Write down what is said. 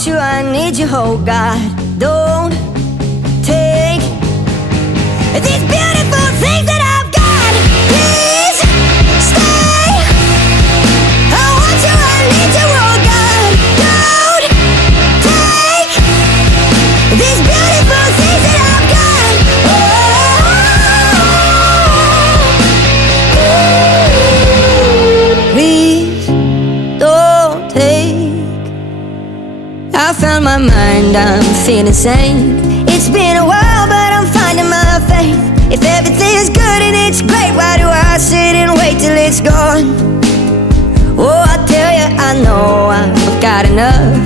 want you, I need you, oh God. Don't take these beautiful things that I've got. Please stay. I want you, I need you, oh God. Don't take these beautiful things that I've got. Oh, please don't take. I found my mind, I'm feeling sane. It's been a while, but I'm finding my faith. If everything is good and it's great, why do I sit and wait till it's gone? Oh, I tell you, I know I've got enough.